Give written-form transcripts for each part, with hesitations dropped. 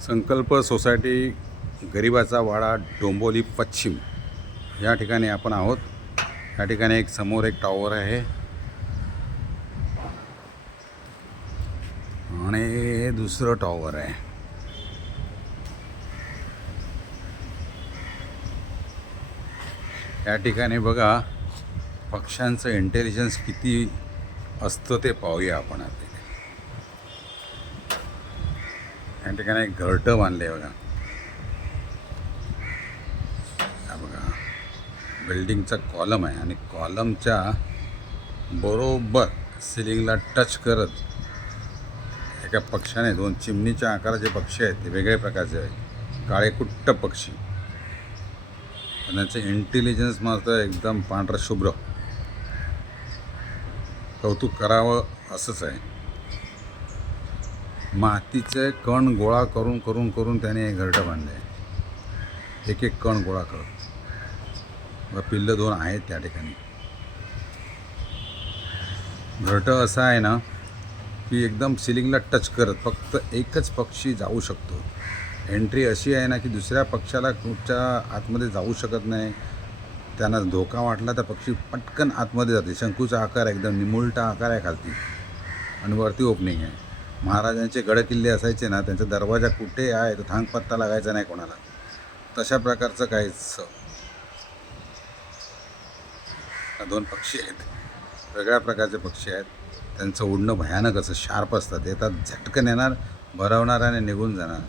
संकल्प सोसायटी गरिबाचा वाडा डोंबिवली पश्चिम या ठिकाणी आपण आहोत। या ठिकाणी एक समोर एक टॉवर आहे आणि हे दुसरं टॉवर आहे। या ठिकाणी बघा पक्ष्यांचं इंटेलिजन्स किती असतं ते पाहूया आपण आता। या ठिकाणी एक घरटं बांधले बघा, बघा बिल्डिंगचा कॉलम आहे आणि कॉलमच्या बरोबर सिलिंगला टच करत एका पक्षाने दोन चिमणीच्या आकाराचे पक्षी आहेत, ते वेगळ्या प्रकारचे आहेत, काळे कुट्ट पक्षी, पण त्यांचे इंटेलिजन्स मात्र एकदम पांढरं शुभ्र, कौतुक करावं असंच आहे। मातीचे कण गोळा करून करून करून त्याने हे घरटं बांधले, एक एक कण गोळा करत। पिल्लं दोन आहेत त्या ठिकाणी। घरटं असं आहे ना की एकदम सिलिंगला टच करत फक्त एकच पक्षी जाऊ शकतो। एंट्री अशी आहे ना की दुसऱ्या पक्षाला कुठच्या आतमध्ये जाऊ शकत नाही। त्यांना धोका वाटला तर पक्षी पटकन आतमध्ये जाते। शंकूचा आकार एकदम निमुळटा आकार आहे खालती आणि वरती ओपनिंग आहे। महाराजांचे गडकिल्ले असायचे ना, त्यांचा दरवाजा कुठे आहे तो थांग पत्ता लागायचा नाही कोणाला, तशा प्रकारचं काहीच। दोन पक्षी आहेत, वेगळ्या प्रकारचे पक्षी आहेत। त्यांचं उडणं भयानक असं शार्प असतात, येतात झटकन येणार, भरवणार आणि निघून जाणार।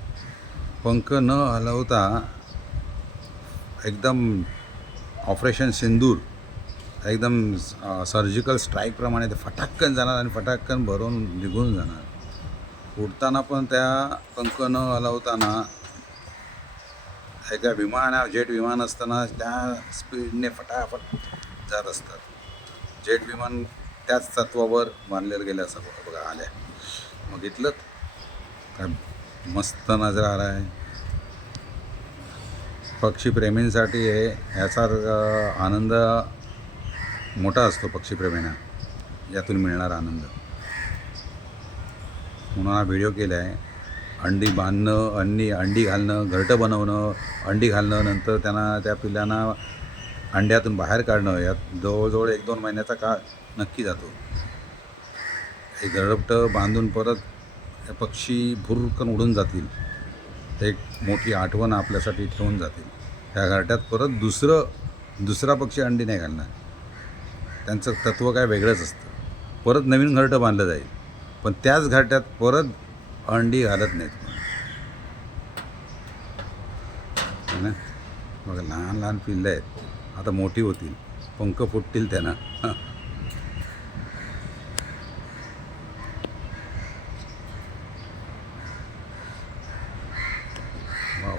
पंख न हलवता एकदम ऑपरेशन सिंदूर, एकदम सर्जिकल स्ट्राईकप्रमाणे ते फटाक्कन जाणार आणि फटाक्कन भरून निघून जाणार। उडताना पण त्या पंख न हलवताना एका जेट विमान असताना त्या स्पीडने फटाफट जात असतात। जेट विमान त्याच तत्वावर बांधलेलं गेलं असं बघा आल्या, बघितलं काय मस्त नजारा आहे। पक्षीप्रेमींसाठी ह्याचा आनंद मोठा असतो। पक्षीप्रेमींना यातून मिळणारा आनंद म्हणून हा व्हिडिओ केला आहे। अंडी बांधणं, अंडी घालणं, घरटं बनवणं, अंडी घालणं, नंतर त्यांना त्या पिल्लांना अंड्यातून बाहेर काढणं, यात जवळजवळ 1-2 महिन्याचा काळ नक्की जातो। हे घरटं बांधून परत पक्षी भुरकन उडून जातील, एक मोठी आठवण आपल्यासाठी ठेवून जातील। त्या घरट्यात परत दुसरा पक्षी अंडी नाही घालणार, त्यांचं तत्त्व काय वेगळंच असतं। परत नवीन घरटं बांधलं जाईल, पण त्याच घरट्यात परत अंडी घालत नाहीत ना। बघा लहान लहान पिल्लं आहेत, आता मोठी होतील, पंख फुटतील त्यांना। वाव,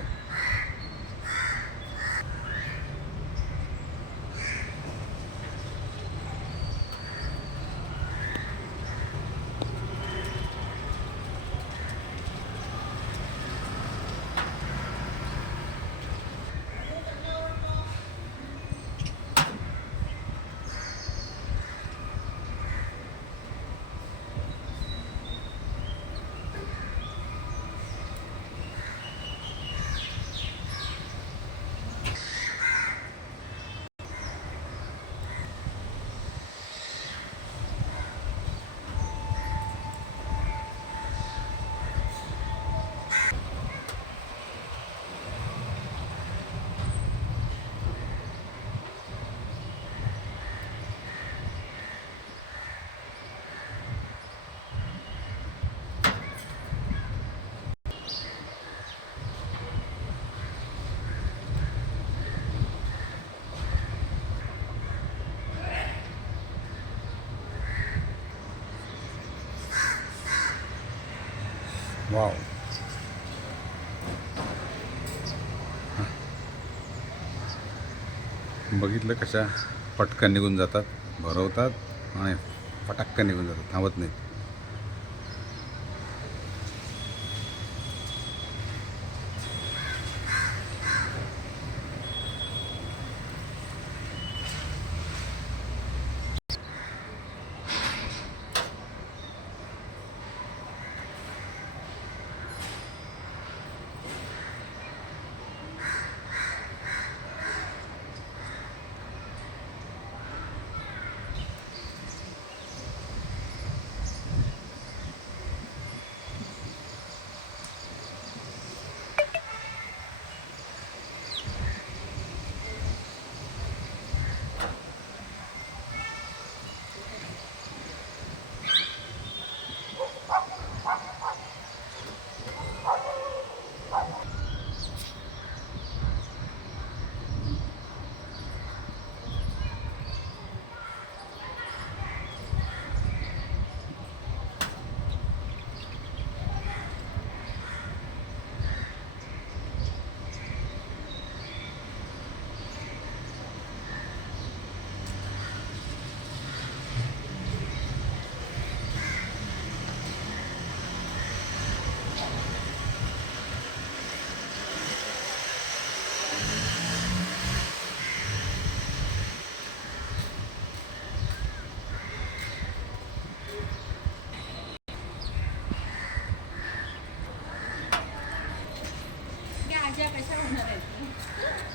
वाव, बघितलं कशा पटकन निघून जातात, भरवतात आणि फटाक्कन निघून जातात, थांबत नाहीत। मजा कशा होणार आहेत